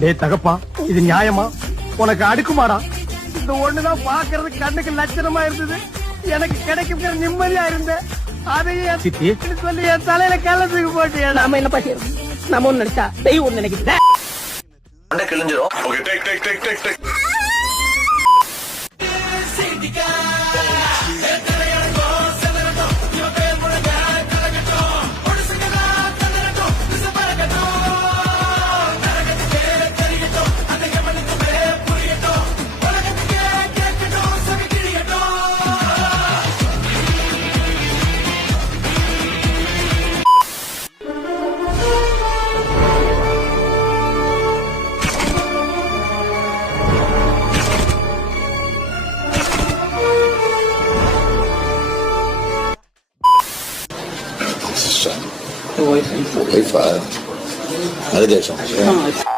டேய் தகப்பா, இது நியாயமா? உனக்கு அடுக்குமாடா? இந்த ஒண்ணுதான் பாக்குறது கண்ணுக்கு லட்சணமா இருந்தது. எனக்கு கிடைக்கும் நிம்மதியா இருந்தேன். அதையே சொல்லி என் தலையில கள்ளத்துக்கு போட்டு நாம என்ன பாசி நம்ம ஒண்ணு நினைச்சா தெய்வம் ஒண்ணு நினைக்கிறேன். Wi-Fi. Ada dyan siya.